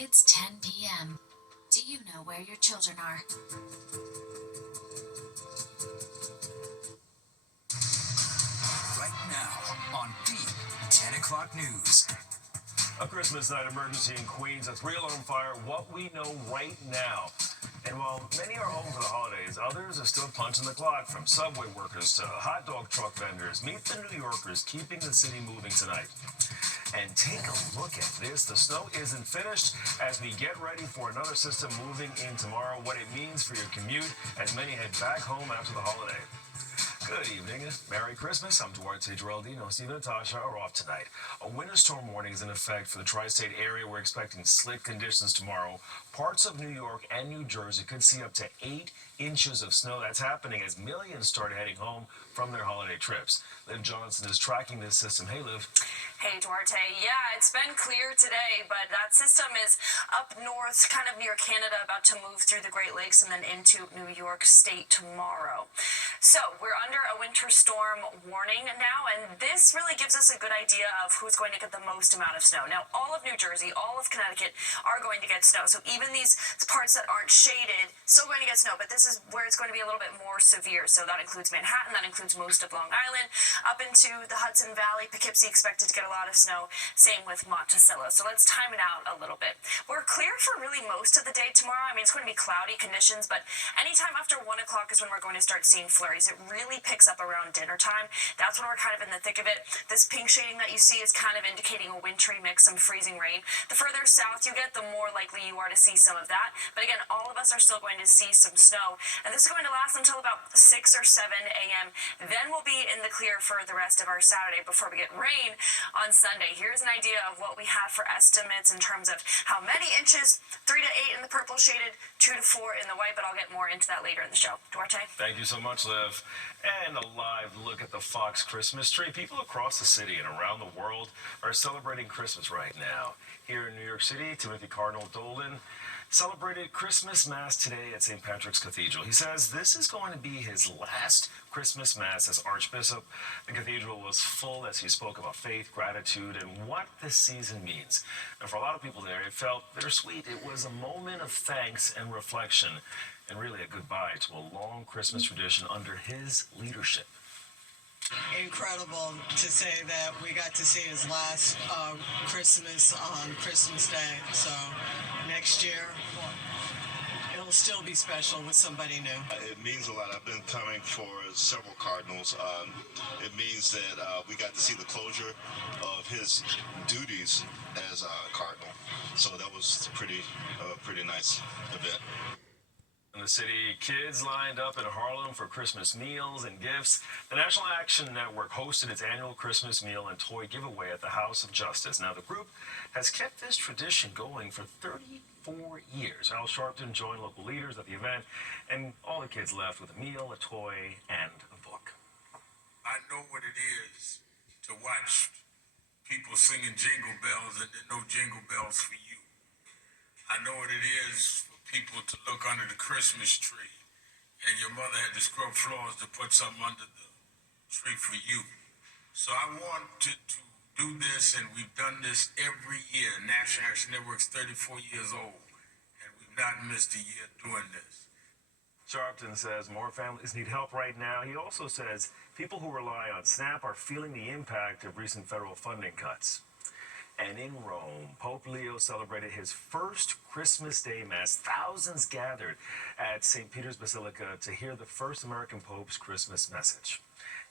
It's 10 p.m. Do you know where your children are? Right now on Beat 10 o'clock news. A Christmas night emergency in Queens, a 3-alarm fire, what we know right now. And while many are home for the holidays, others are still punching the clock, from subway workers to hot dog truck vendors. Meet the New Yorkers keeping the city moving tonight. And take a look at this. The snow isn't finished as we get ready for another system moving in tomorrow. What it means for your commute as many head back home after the holiday. Good evening. Merry Christmas. I'm Duarte Geraldino. Steve and Natasha are off tonight. A winter storm warning is in effect for the tri-state area. We're expecting slick conditions tomorrow. Parts of New York and New Jersey could see up to 8 inches of snow. That's happening as millions start heading home from their holiday trips. Liv Johnson is tracking this system. Hey, Liv. Hey, Duarte. Yeah, it's been clear today, but that system is up north, kind of near Canada, about to move through the Great Lakes and then into New York State tomorrow. So we're under a winter storm warning now, and this really gives us a good idea of who's going to get the most amount of snow. Now, all of New Jersey, all of Connecticut are going to get snow. So even these parts that aren't shaded, still going to get snow, but this is where it's going to be a little bit more severe. So that includes Manhattan, that includes most of Long Island, up into the Hudson Valley. Poughkeepsie expected to get a lot of snow, same with Monticello. So let's time it out a little bit. We're clear for really most of the day tomorrow. I mean, it's going to be cloudy conditions, but anytime after 1 o'clock is when we're going to start seeing flurries. It really picks up around dinner time. That's when we're kind of in the thick of it. This pink shading that you see is kind of indicating a wintry mix, some freezing rain. The further south you get, the more likely you are to see some of that. But again, all of us are still going to see some snow, and this is going to last until about 6 or 7 a.m. Then we'll be in the clear for the rest of our Saturday before we get rain on Sunday. Here's an idea of what we have for estimates in terms of how many inches: 3 to 8 in the purple shaded, 2 to 4 in the white, but I'll get more into that later in the show. Duarte? Thank you so much, Liv. And a live look at the Fox Christmas tree. People across the city and around the world are celebrating Christmas right now. Here in New York City, Timothy Cardinal Dolan celebrated Christmas Mass today at St. Patrick's Cathedral. He says this is going to be his last Christmas Mass as Archbishop. The cathedral was full as he spoke about faith, gratitude, and what this season means. And for a lot of people there, it felt bittersweet. It was a moment of thanks and reflection, and really a goodbye to a long Christmas tradition under his leadership. Incredible to say that we got to see his last Christmas on Christmas Day. So next year, it'll still be special with somebody new. It means a lot. I've been coming for several cardinals. It means that we got to see the closure of his duties as a cardinal. So that was pretty nice event. In the city, kids lined up in Harlem for Christmas meals and gifts. The National Action Network hosted its annual Christmas meal and toy giveaway at the House of Justice. Now, the group has kept this tradition going for 34 years. Al Sharpton joined local leaders at the event, and all the kids left with a meal, a toy, and a book. I know what it is to watch people singing Jingle Bells and there are no Jingle Bells for you. I know what it is for people to look under the Christmas tree and your mother had to scrub floors to put something under the tree for you. So I wanted to do this, and we've done this every year. National Action Network's 34 years old, and we've not missed a year doing this. Sharpton says more families need help right now. He also says people who rely on SNAP are feeling the impact of recent federal funding cuts. And in Rome, Pope Leo celebrated his first Christmas Day Mass. Thousands gathered at St. Peter's Basilica to hear the first American Pope's Christmas message.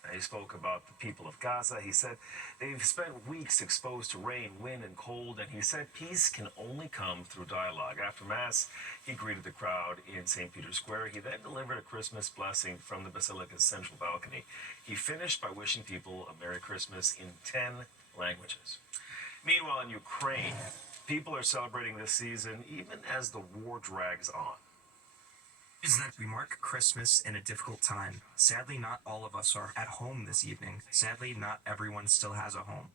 Now, he spoke about the people of Gaza. He said they've spent weeks exposed to rain, wind, and cold, and he said peace can only come through dialogue. After Mass, he greeted the crowd in St. Peter's Square. He then delivered a Christmas blessing from the Basilica's central balcony. He finished by wishing people a Merry Christmas in 10 languages. Meanwhile, in Ukraine, people are celebrating this season even as the war drags on. Is that we mark Christmas in a difficult time. Sadly, not all of us are at home this evening. Sadly, not everyone still has a home.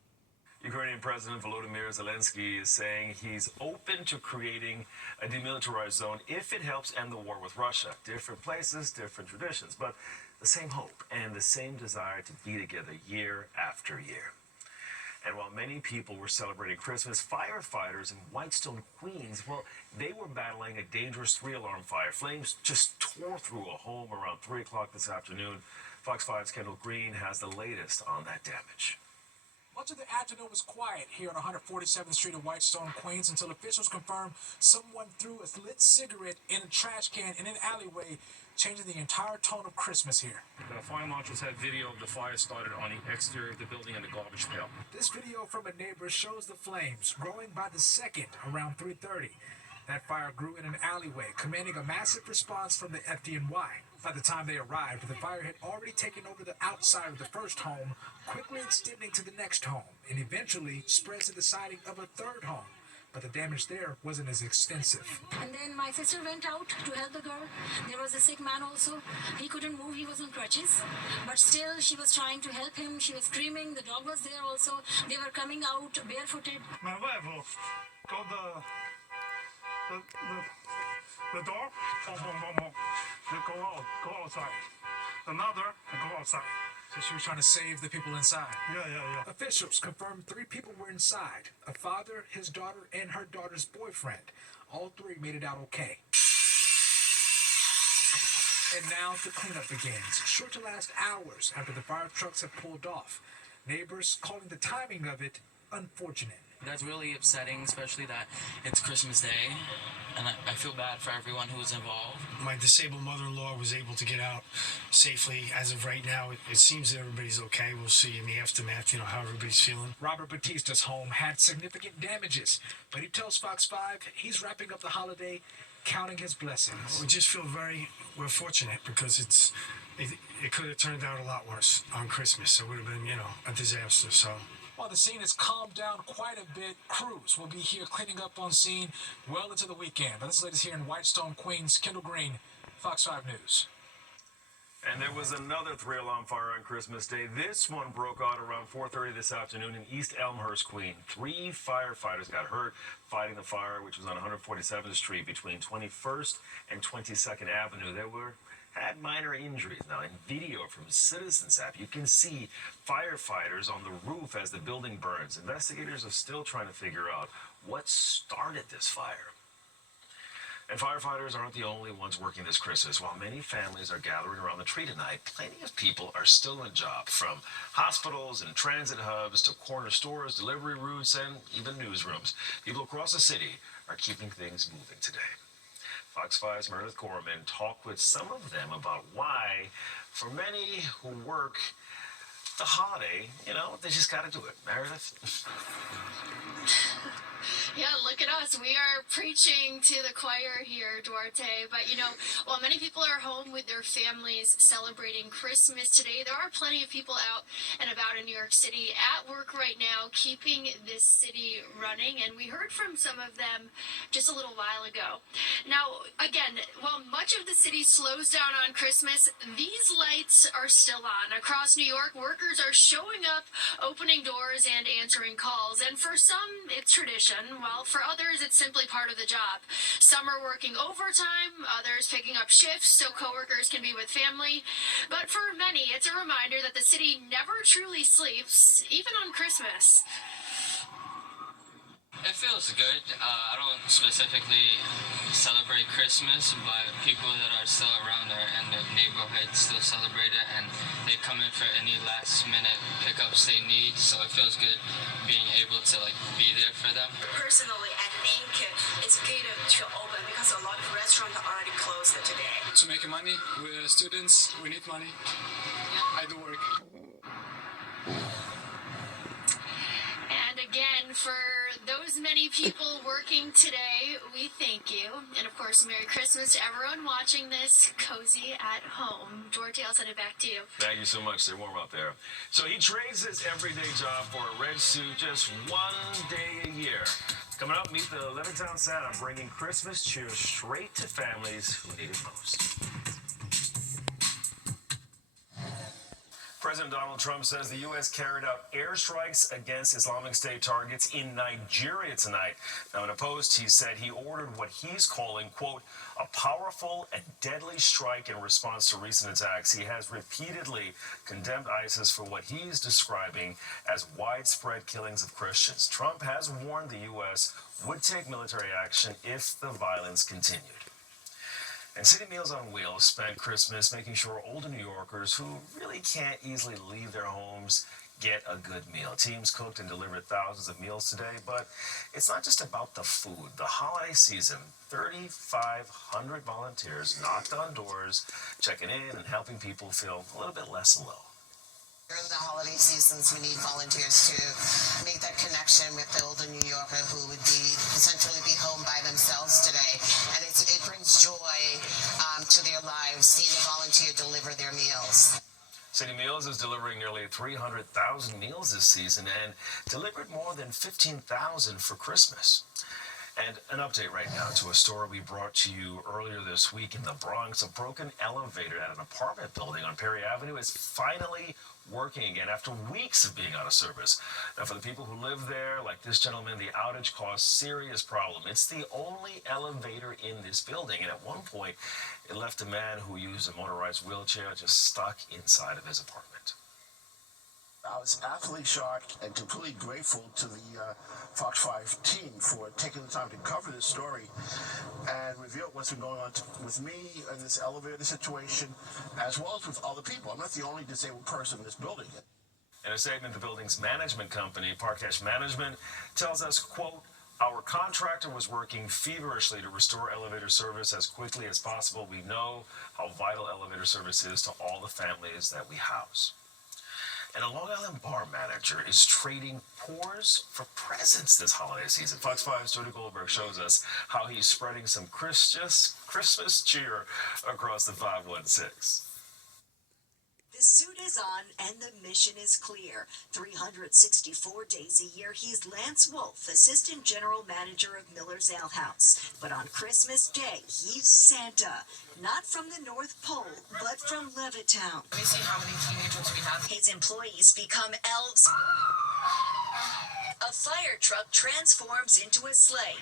Ukrainian President Volodymyr Zelensky is saying he's open to creating a demilitarized zone if it helps end the war with Russia. Different places, different traditions, but the same hope and the same desire to be together year after year. And while many people were celebrating Christmas, firefighters in Whitestone, Queens, well, they were battling a dangerous 3-alarm fire. Flames just tore through a home around 3 o'clock this afternoon. Fox 5's Kendall Green has the latest on that damage. Much of the afternoon was quiet here on 147th Street in Whitestone, Queens, until officials confirmed someone threw a lit cigarette in a trash can in an alleyway, changing the entire tone of Christmas here. The fire marshals had video of the fire started on the exterior of the building and the garbage pail. This video from a neighbor shows the flames growing by the second around 3:30. That fire grew in an alleyway, commanding a massive response from the FDNY. By the time they arrived, the fire had already taken over the outside of the first home, quickly extending to the next home, and eventually spread to the siding of a third home. But the damage there wasn't as extensive. And then my sister went out to help the girl. There was a sick man also. He couldn't move, he was on crutches. But still, she was trying to help him. She was screaming. The dog was there also. They were coming out barefooted. My wife will go the door, they go outside. Another, they go outside. So she was trying to save the people inside. Yeah. Officials confirmed 3 people were inside: a father, his daughter, and her daughter's boyfriend. All 3 made it out okay. And now the cleanup begins, sure to last hours after the fire trucks have pulled off. Neighbors calling the timing of it unfortunate. That's really upsetting, especially that it's Christmas Day, and I feel bad for everyone who was involved. My disabled mother-in-law was able to get out safely. As of right now, it seems that everybody's okay. We'll see in the aftermath, how everybody's feeling. Robert Batista's home had significant damages, but he tells Fox 5 he's wrapping up the holiday, counting his blessings. We just feel we're fortunate because it could have turned out a lot worse on Christmas. It would have been, a disaster, so... While the scene has calmed down quite a bit, crews will be here cleaning up on scene well into the weekend. But this is the latest here in Whitestone, Queens. Kendall Green, Fox 5 News. And there was another 3-alarm fire on Christmas Day. This one broke out around 4:30 this afternoon in East Elmhurst, Queens. 3 firefighters got hurt fighting the fire, which was on 147th Street between 21st and 22nd Avenue. They had minor injuries. Now, in video from Citizens app, you can see firefighters on the roof as the building burns. Investigators are still trying to figure out what started this fire. And firefighters aren't the only ones working this Christmas. While many families are gathering around the tree tonight, plenty of people are still on job, from hospitals and transit hubs to corner stores, delivery routes, and even newsrooms. People across the city are keeping things moving today. Fox 5's Meredith Corman talked with some of them about why, for many who work the holiday, they just got to do it. Meredith? Yeah, look at us. We are preaching to the choir here, Duarte. But, while many people are home with their families celebrating Christmas today, there are plenty of people out and about in New York City at work right now, keeping this city running. And we heard from some of them just a little while ago. Now, again, while much of the city slows down on Christmas, these lights are still on. Across New York, workers are showing up, opening doors, and answering calls. And for some, it's tradition. While for others, it's simply part of the job. Some are working overtime, others picking up shifts so coworkers can be with family. But for many, it's a reminder that the city never truly sleeps, even on Christmas. It feels good. I don't specifically celebrate Christmas, but people that are still around there in the neighborhood still celebrate it, and they come in for any last-minute pickups they need. So it feels good being able to be there for them. Personally, I think it's good to open because a lot of restaurants are already closed today. To make money, we're students. We need money. I do work. And again, for those many people working today, we thank you. And of course, Merry Christmas to everyone watching this cozy at home. Duarte, I'll send it back to you. Thank you so much. Stay warm out there. So he trades his everyday job for a red suit just one day a year. Coming up, meet the Levittown Santa, bringing Christmas cheer straight to families who need it most. President Donald Trump says the U.S. carried out airstrikes against Islamic State targets in Nigeria tonight. Now, in a post, he said he ordered what he's calling, quote, a powerful and deadly strike in response to recent attacks. He has repeatedly condemned ISIS for what he's describing as widespread killings of Christians. Trump has warned the U.S. would take military action if the violence continued. And City Meals on Wheels spent Christmas making sure older New Yorkers who really can't easily leave their homes get a good meal. Teams cooked and delivered thousands of meals today, but it's not just about the food. The holiday season, 3,500 volunteers knocked on doors, checking in and helping people feel a little bit less alone. During the holiday seasons, we need volunteers to make that connection with the older New Yorker who would be essentially be home by themselves today. And it brings joy to their lives, seeing a volunteer deliver their meals. City Meals is delivering nearly 300,000 meals this season and delivered more than 15,000 for Christmas. And an update right now to a story we brought to you earlier this week in the Bronx. A broken elevator at an apartment building on Perry Avenue is finally working again after weeks of being out of service. Now, for the people who live there, like this gentleman, the outage caused serious problem. It's the only elevator in this building, and at one point, it left a man who used a motorized wheelchair just stuck inside of his apartment. I was absolutely shocked and completely grateful to the Fox 5 team for taking the time to cover this story and reveal what's been going on with me in this elevator situation, as well as with other people. I'm not the only disabled person in this building. In a statement, the building's management company, Parkesh Management, tells us, quote, our contractor was working feverishly to restore elevator service as quickly as possible. We know how vital elevator service is to all the families that we house. And a Long Island bar manager is trading pours for presents this holiday season. Fox 5's Jody Goldberg shows us how he's spreading some Christmas cheer across the 516. The suit is on and the mission is clear. 364 days a year, he's Lance Wolf, Assistant General Manager of Miller's Ale House. But on Christmas Day, he's Santa. Not from the North Pole, but from Levittown. Let me see how many teenagers we have. His employees become elves. A fire truck transforms into a sleigh.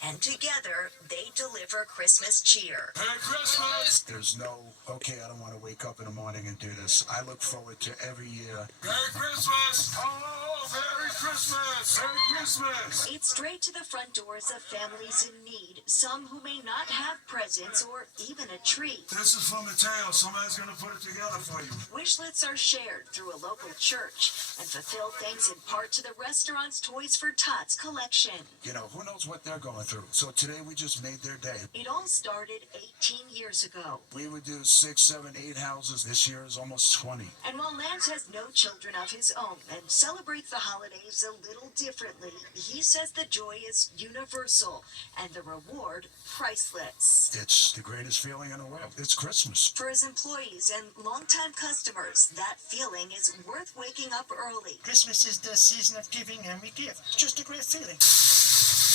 And together, they deliver Christmas cheer. Merry Christmas! There's no, okay, I don't want to wake up in the morning and do this. I look forward to every year. Merry Christmas! Oh, Merry Christmas! Merry Christmas! It's straight to the front doors of families in need, some who may not have presents or even a tree. This is from Mateo. Somebody's going to put it together for you. Wishlets are shared through a local church and fulfill thanks in part to the restaurant's Toys for Tots collection. You know, who knows what they're going through. So today we just made their day. It all started 18 years ago. We would do 6, 7, 8 houses. This year is almost 20. And while Lance has no children of his own and celebrates the holidays a little differently, he says the joy is universal and the reward priceless. It's the greatest feeling in the world. It's Christmas. For his employees and longtime customers, that feeling is worth waking up early. Christmas is the season of giving and we give. It's just a great feeling.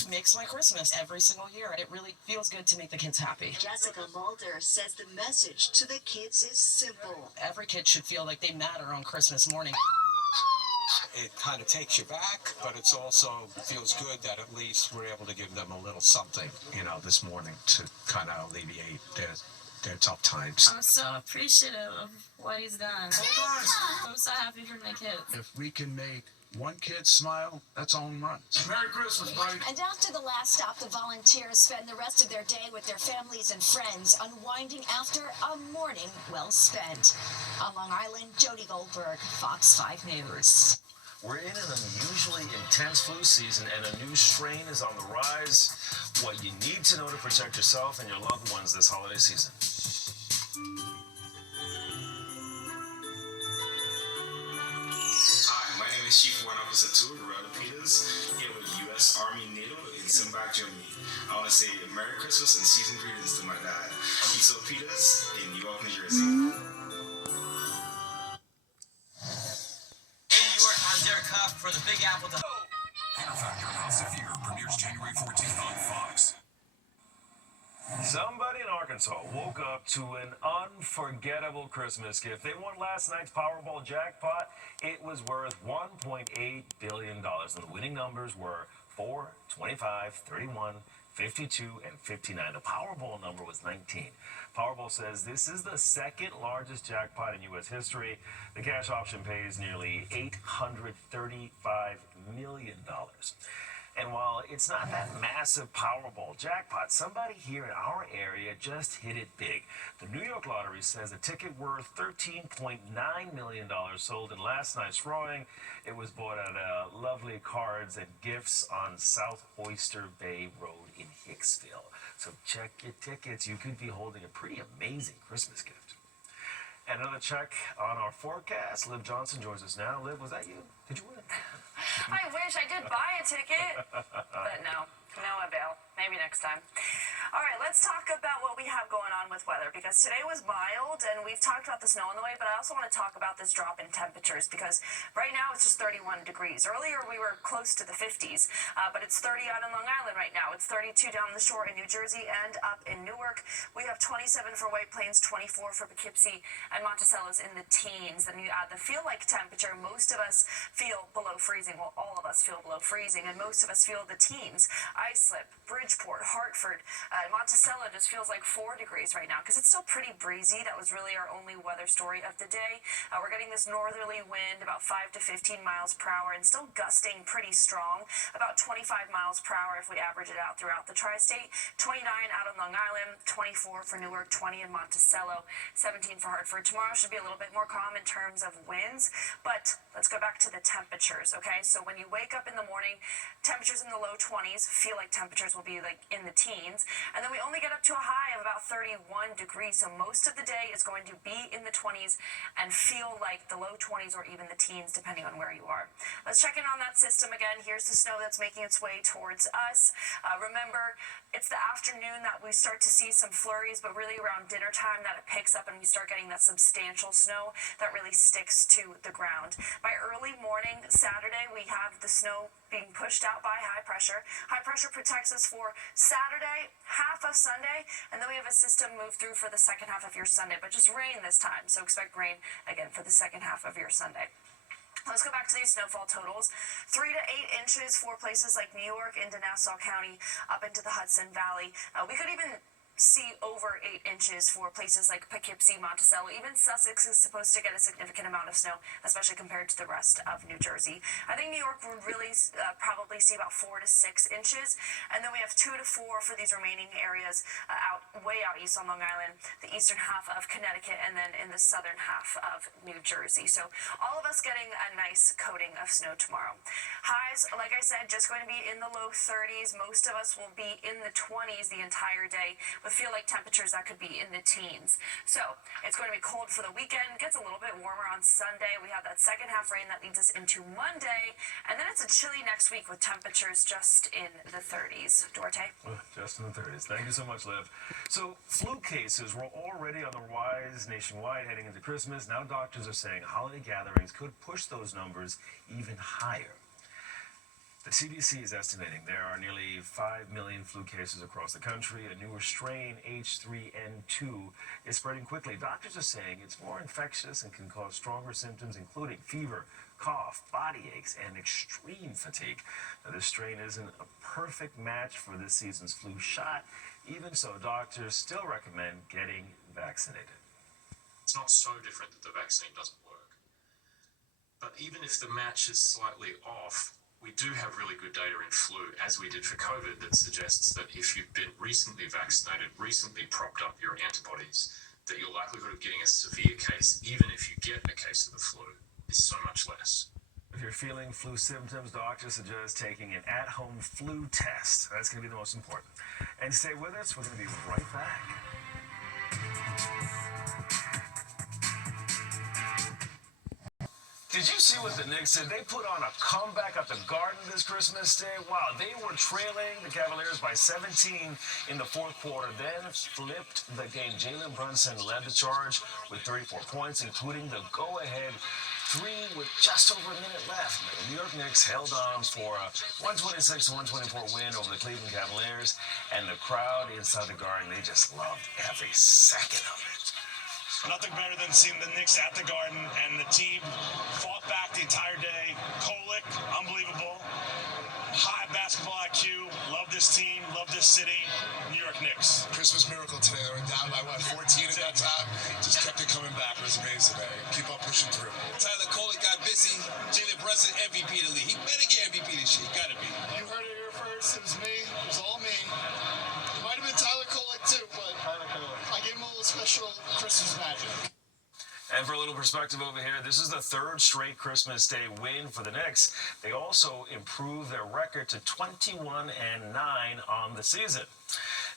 Makes my Christmas every single year. It really feels good to make the kids happy. Jessica Mulder says the message to the kids is simple. Every kid should feel like they matter on Christmas morning. It kind of takes you back, but it's also feels good that at least we're able to give them a little something, you know, this morning to kind of alleviate their tough times. I'm so appreciative of what he's done. I'm so happy for my kids. If we can make one kid smile, that's all run. Merry Christmas, buddy. And after the last stop, the volunteers spend the rest of their day with their families and friends, unwinding after a morning well spent. On Long Island, Jody Goldberg, Fox 5 News. We're in an unusually intense flu season, and a new strain is on the rise. What you need to know to protect yourself and your loved ones this holiday season. Hi, my name is Chief Warrant Officer 2, Loretta Peters, here with U.S. Army NATO in Simbach, Germany. I want to say Merry Christmas and season greetings to my dad, Esau Peters, in New York, New Jersey. Derek Huff for the Big Apple. Fear Factor House of Fear premieres January 14th on Fox. Somebody in Arkansas Arkansas woke up to an unforgettable Christmas gift. They won last night's Powerball jackpot. It was worth $1.8 billion. And the winning numbers were 4, 25, 31, 52, and 59. The Powerball number was 19. Powerball says this is the second largest jackpot in U.S. history. The cash option pays nearly $835 million. And while it's not that massive Powerball jackpot, somebody here in our area just hit it big. The New York Lottery says a ticket worth $13.9 million sold in last night's drawing. It was bought at Lovely Cards and Gifts on South Oyster Bay Road in Hicksville. So check your tickets. You could be holding a pretty amazing Christmas gift. And another check on our forecast. Liv Johnson joins us now. Liv, was that you? Did you win? I wish I did buy a ticket, but no avail. Maybe next time. All right, let's talk about what we have going on with weather, because today was mild and we've talked about the snow on the way, but I also want to talk about this drop in temperatures because right now it's just 31 degrees. Earlier we were close to the 50s, but it's 30 out on Long Island right now. It's 32 down the shore in New Jersey and up in Newark. We have 27 for White Plains, 24 for Poughkeepsie, and Monticello's in the teens. Then you add the feel-like temperature. Most of us feel below freezing. Well, all of us feel below freezing, and most of us feel the teens. Islip, Bridgeport, Hartford, Monticello just feels like 4 degrees right now because it's still pretty breezy. That was really our only weather story of the day. We're getting this northerly wind about 5 to 15 miles per hour and still gusting pretty strong, about 25 miles per hour if we average it out throughout the tri-state. 29 out on Long Island, 24 for Newark, 20 in Monticello, 17 for Hartford. Tomorrow should be a little bit more calm in terms of winds, but let's go back to the temperatures, okay? So when you wake up in the morning, temperatures in the low 20s, feel like temperatures will be like in the teens, and then we only get up to a high of about 31 degrees, so most of the day is going to be in the 20s and feel like the low 20s or even the teens depending on where you are. Let's check in on that system again. Here's the snow that's making its way towards us. Remember, it's the afternoon that we start to see some flurries, but really around dinner time that it picks up and we start getting that substantial snow that really sticks to the ground. By early morning Saturday, we have the snow being pushed out by high pressure. High pressure protects us for Saturday, half of Sunday, and then we have a system move through for the second half of your Sunday, but just rain this time, so expect rain again for the second half of your Sunday. Let's go back to these snowfall totals. 3 to 8 inches for places like New York into Nassau County, up into the Hudson Valley. We could even see over 8 inches for places like Poughkeepsie, Monticello. Even Sussex is supposed to get a significant amount of snow, especially compared to the rest of New Jersey. I think New York would really probably see about 4 to 6 inches, and then we have 2 to 4 for these remaining areas way out east on Long Island, the eastern half of Connecticut, and then in the southern half of New Jersey. So all of us getting a nice coating of snow tomorrow. Highs, like I said, just going to be in the low 30s. Most of us will be in the 20s the entire day, with feel-like temperatures that could be in the teens. So it's going to be cold for the weekend. Gets a little bit warmer on Sunday. We have that second half rain that leads us into Monday, and then it's a chilly next week with temperatures just in the 30s. Duarte? Just in the 30s. Thank you so much, Liv. So flu cases were already on the rise nationwide heading into Christmas. Now doctors are saying holiday gatherings could push those numbers even higher. The CDC is estimating there are nearly 5 million flu cases across the country. A newer strain, H3N2, is spreading quickly. Doctors are saying it's more infectious and can cause stronger symptoms, including fever, cough, body aches, and extreme fatigue. Now, this strain isn't a perfect match for this season's flu shot. Even so, doctors still recommend getting vaccinated. It's not so different that the vaccine doesn't work. But even if the match is slightly off, we do have really good data in flu, as we did for COVID, that suggests that if you've been recently vaccinated, recently propped up your antibodies, that your likelihood of getting a severe case, even if you get a case of the flu, is so much less. If you're feeling flu symptoms, doctors suggest taking an at-home flu test. That's going to be the most important. And stay with us. We're going to be right back. Did you see what the Knicks did? They put on a comeback at the Garden this Christmas Day. Wow, they were trailing the Cavaliers by 17 in the fourth quarter, then flipped the game. Jalen Brunson led the charge with 34 points, including the go-ahead 3 with just over a minute left. The New York Knicks held on for a 126-124 win over the Cleveland Cavaliers, and the crowd inside the Garden, they just loved every second of it. Nothing better than seeing the Knicks at the Garden, and the team fought back the entire day. Kolek, unbelievable. High basketball IQ. Love this team. Love this city. New York Knicks. Christmas miracle today. They were down by, 14 at that time. Just kept it coming back. It was amazing, man. Keep on pushing through. Tyler Kolek got busy. Jalen Brunson MVP of the league. He better get MVP this year. Gotta be. You heard it here first. It was me. It was all me. It might have been Tyler Kolek too, but I gave him a little special Christmas magic. And for a little perspective over here, this is the 3rd straight Christmas Day win for the Knicks. They also improved their record to 21-9 on the season.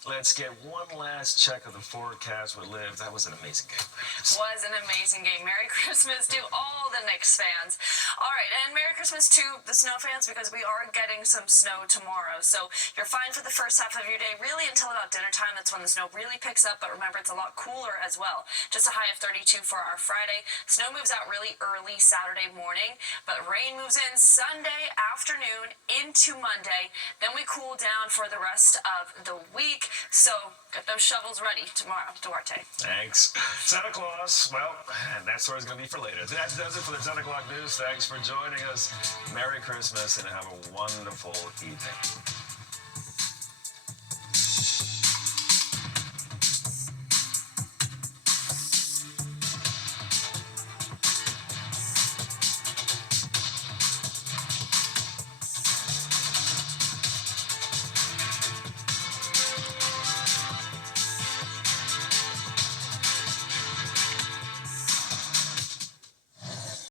Let's get one last check of the forecast with Liv. That was an amazing game. Was an amazing game. Merry Christmas to all the Knicks fans. All right, and Merry Christmas to the snow fans, because we are getting some snow tomorrow. So you're fine for the first half of your day, really until about dinner time. That's when the snow really picks up, but remember, it's a lot cooler as well. Just a high of 32 for our Friday. Snow moves out really early Saturday morning, but rain moves in Sunday afternoon into Monday. Then we cool down for the rest of the week. So get those shovels ready tomorrow, Duarte. Thanks. Santa Claus, well, that story's going to be for later. That does it for the 10 o'clock news. Thanks for joining us. Merry Christmas and have a wonderful evening.